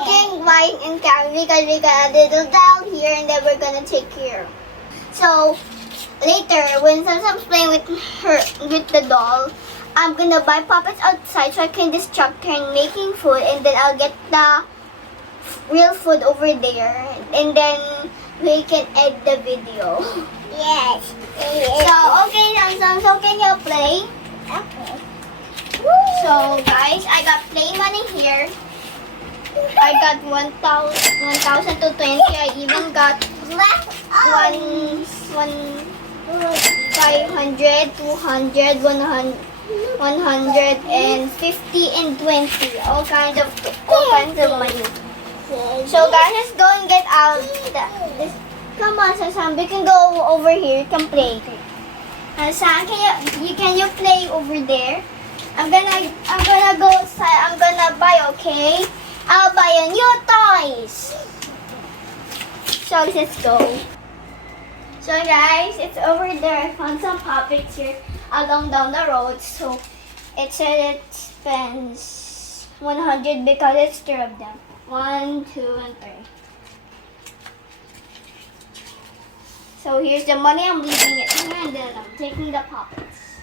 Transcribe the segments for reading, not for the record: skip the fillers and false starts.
cooking, wine, and carry because we got a little doll here and then we're gonna take care. So later, when Sam's playing with the doll, I'm gonna buy puppets outside so I can distract her in making food, and then I'll get the real food over there, and then we can edit the video. Yes. So okay, Samsung, so can you play? Okay. So guys, I got play money here. I got 1,000 to 20. I even got 500, 200, 150, and 20. All kinds of money. So guys, let's go and get out. Come on, Sam. We can go over here. You can play. Sam, can you play over there? I'm gonna go outside. I'm gonna buy. Okay. I'll buy a new toys. So let's go. So guys, it's over there. I found some puppets here along down the road. So it said it spends 100 because it's 3 of them. 1, 2, and 3. So here's the money. I'm leaving it here and then I'm taking the puppets.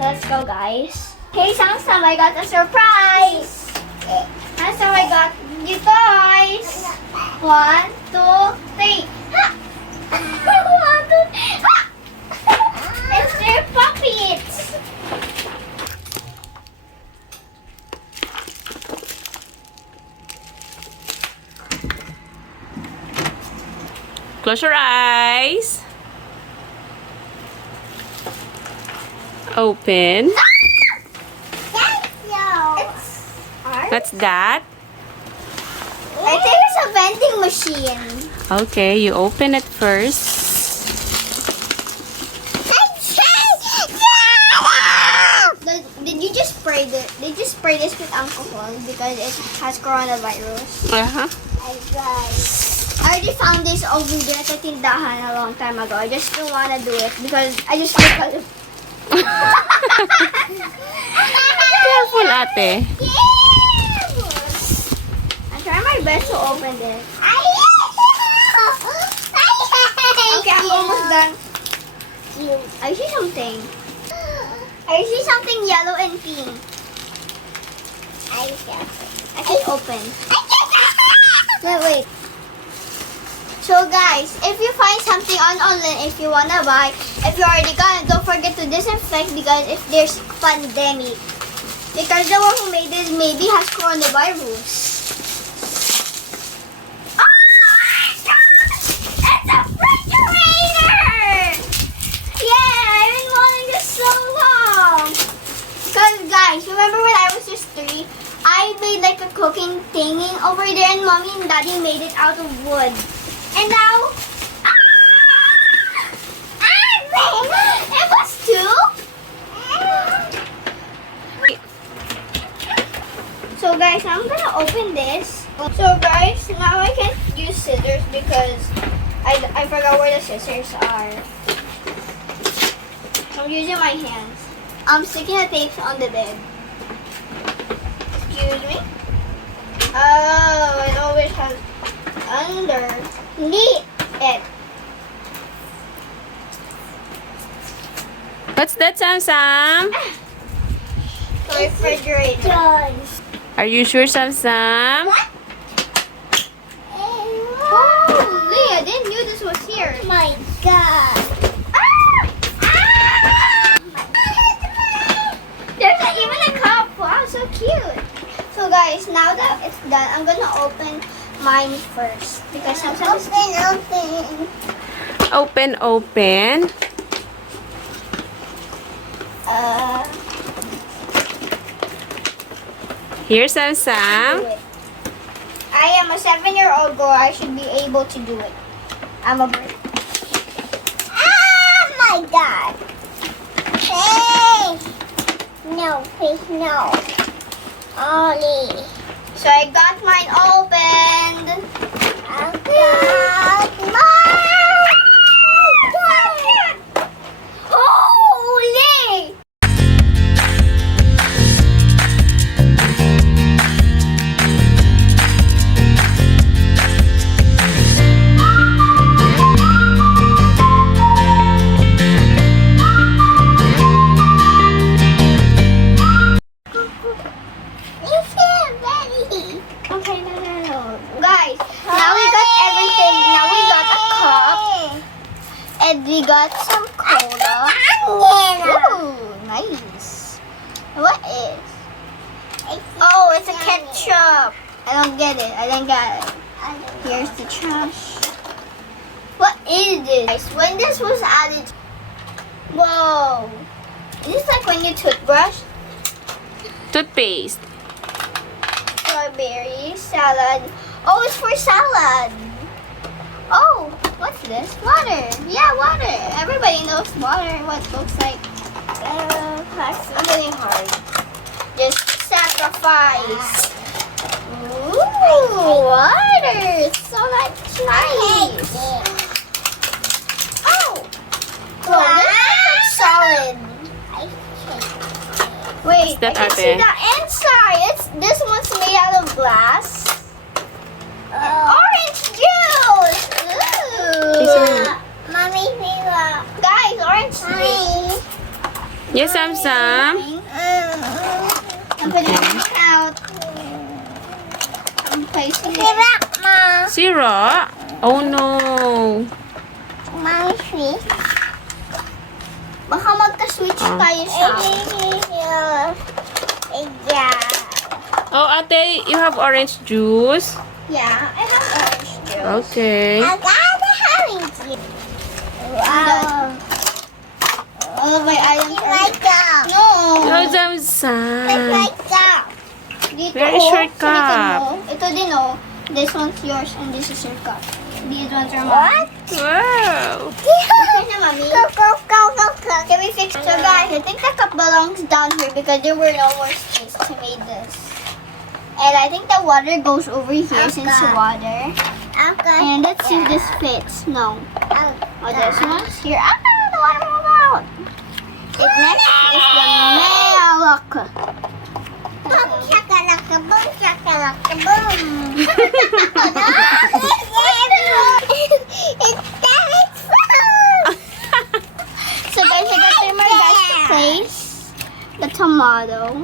Let's go, guys. Hey, Sam, I got a surprise. Sam, I got you toys. 1, 2, 3. Ha! 1, 2, 3. Ha! It's their puppets. Close your eyes. Open. What's that? I think it's a vending machine. Okay, you open it first. Did you just spray this? Did you spray this with alcohol because it has coronavirus? Uh-huh. I already found this over there at the tindahan a long time ago. I just don't want to do it because I just look at it. Careful, ate. I'm trying my best to open this. Okay, I'm almost done. I see something. I see something yellow and pink. I can open. Wait. So guys, if you find something on online, if you wanna buy, if you already got it, don't forget to disinfect because if there's pandemic. Because the one who made this maybe has coronavirus. Oh my God! It's a refrigerator! Yeah, I've been wanting this so long. Because guys, remember when I was just 3, I made like a cooking thingy over there and mommy and daddy made it out of wood. And now, it was 2. So guys, I'm gonna open this. So guys, now I can't use scissors because I forgot where the scissors are. I'm using my hands. I'm sticking the tapes on the bed. Excuse me. Oh, it always has underneath it. What's that, Sam? The refrigerator. Are you sure, Sam? Holy, I didn't know this was here. Oh my God. There's even a cup. Wow, so cute. So guys, now that it's done, I'm gonna open mine first because sometimes Open. Here's Sam. I am a 7-year-old girl. I should be able to do it. I'm a bird. Oh my God. Hey. No, please, no. Ollie. So I got mine opened. I got mine. Holy! it's a ketchup. I don't get it. I don't get it. Here's the trash. What is this? When this was added. Whoa. Is this like when you toothbrush? Toothpaste. Strawberry salad. Oh, it's for salad. Oh, what's this? Water. Yeah, water. Everybody knows water. What it looks like. That's really hard. Just sacrifice. Ooh, water. So that's nice. Oh. Whoa, this is solid. Wait, What's that, I can see Ate? the inside. This one's made out of glass. Orange juice. Ooh. Mommy, Viva. Guys, orange juice. Yes, Sam. I'm putting it out. I'm placing it. Viva, Ma. Zero. Oh no. Mommy, fish. Baka magka-switch tayo siya. Yeah. Oh, Ate, you have orange juice. Yeah, I have orange juice. Okay. I got the orange. Wow. All of my items It's are... like that. No! No, It's Sam. like that. Dito, Very oh, short sa likod cup. mo. Ito din, oh. This one's yours and this is your cup. These ones are What? mine. Wow. Okay na, Mommy. Go, go, go, go, go. Can we fix... So, guys, I think the cup belongs down here because there were no more space to make this. And I think the water goes over here since water. Okay. And let's see if this fits. No. Oh, this one's here. Ah, the water will out. It next is the milk. Boom, shakalaka, boom, shakalaka, boom. It's very fun. So guys, I got three more guys to place the tomato.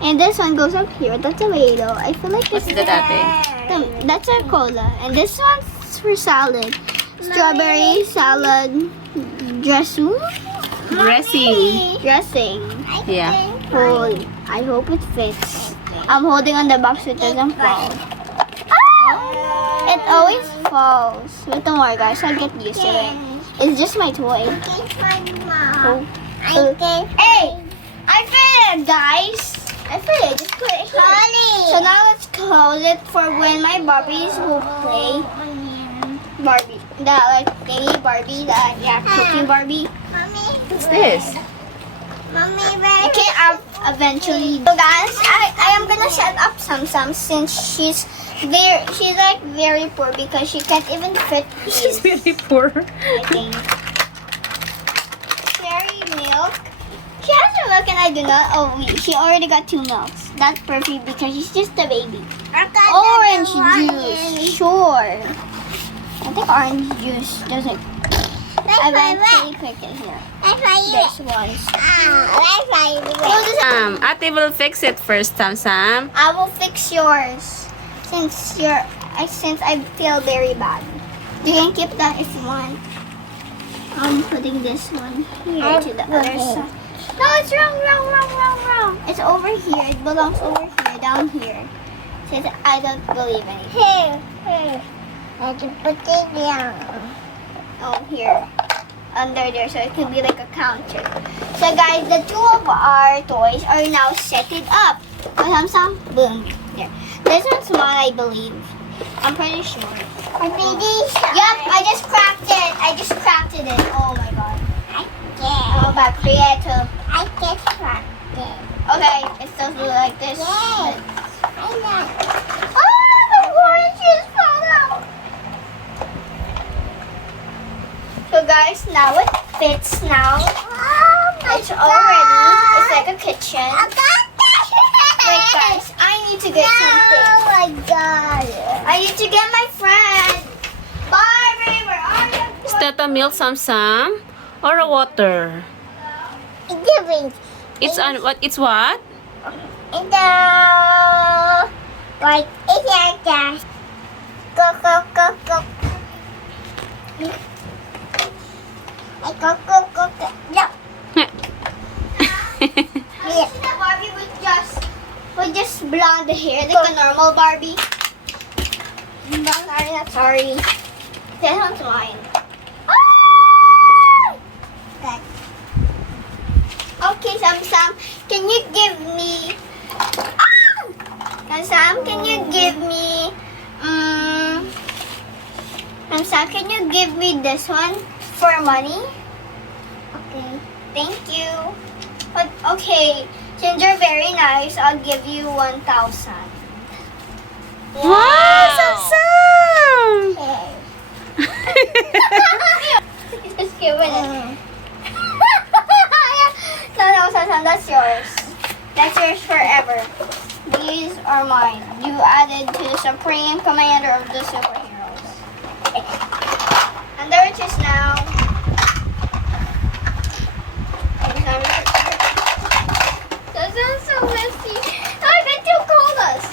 And this one goes up here, the tomato. I feel like this What's is that, Ate? that's our cola. And this one's for salad. Strawberry salad dressing. Dressing. Yeah. Hold. I hope it fits. I'm holding on the box so it doesn't fall. It always falls. But don't worry guys, I'll get used to it. It's just my toy. Oh. Hey! I fit it, guys! I fit it. Just put it here. So now let's close it for when my Barbies will play Barbie. The like thingy Barbie, the cooking Barbie. What's this? I can eventually. So guys, I am gonna set up Sam since she's like very poor because she can't even fit She's these, very poor. I think. Cherry milk. She has a milk and I do not. Oh wait, she already got 2 milks. That's perfect because she's just a baby. Orange juice, sure. I think orange juice doesn't. I eventually pick it here. This one. Ate will fix it first, Sam. I will fix yours since I feel very bad. You can keep that if you want. I'm putting this one here to the other side. No, it's wrong. It's over here. It belongs over here, down here. Since I don't believe anything. Here. I can put it down. Oh, here. Under there, so it can be like a counter. So guys, the 2 of our toys are now set it up. Some boom. There. This one's mine, I believe. I'm pretty sure. Yep, I just cracked it. Oh my god. Oh, about creative. I get cracked it. Okay, it's supposed to be like this. Yay. Oh, the oranges fell out. So guys, now it fits now. It's already, it's like a kitchen. Wait guys, I need to get something. Oh my god. I need to get my friend. Barbie, where are you? Is that a milk, Sam? Or a water? Different. It's on what? It's what? In the like it's like that. Go. I go. No. I see that Barbie was with just blonde hair, like a normal Barbie. Sorry. This one's mine. Ah! Good. Okay, Sam, can you give me... Sam, can you give me... Sam, can you give me this one for money? Okay. Thank you. But, okay, since you're very nice, I'll give you 1,000. Wow, Sam! Okay. Just give it. No, Sam, that's yours. That's yours forever. These are mine. You added to the supreme commander of the superheroes. And the riches now. This is so messy. I got two colas.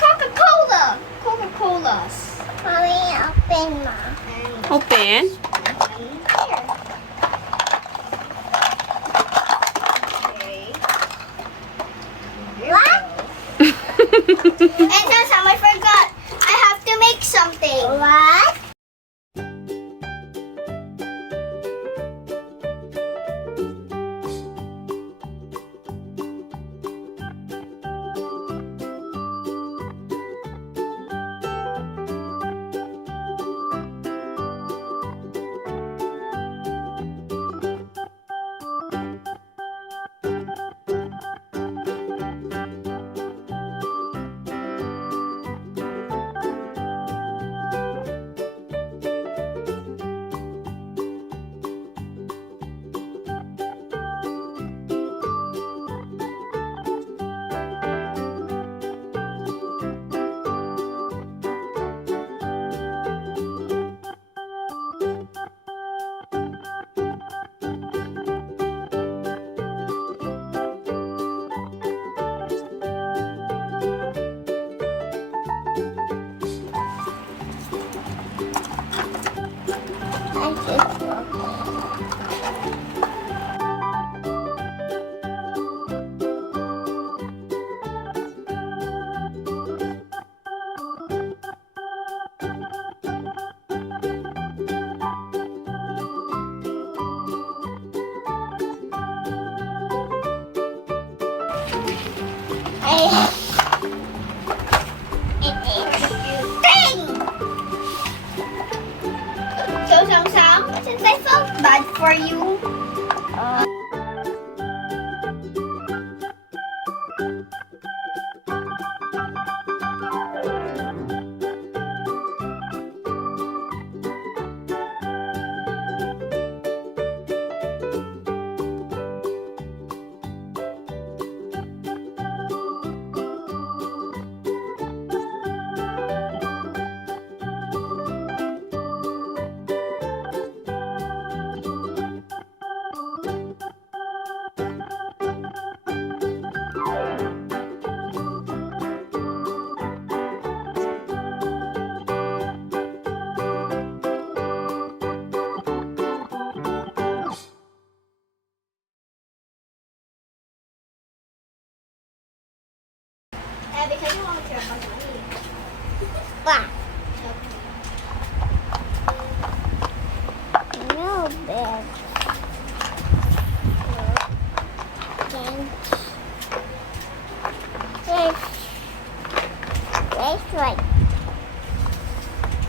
Coca-Cola. Coca-Colas. Mommy, open ma. And Open. here. Okay. What? And now, Sam, I forgot. I have to make something. What? I just So, Sam, since I felt bad for you, because you want to care about money. What?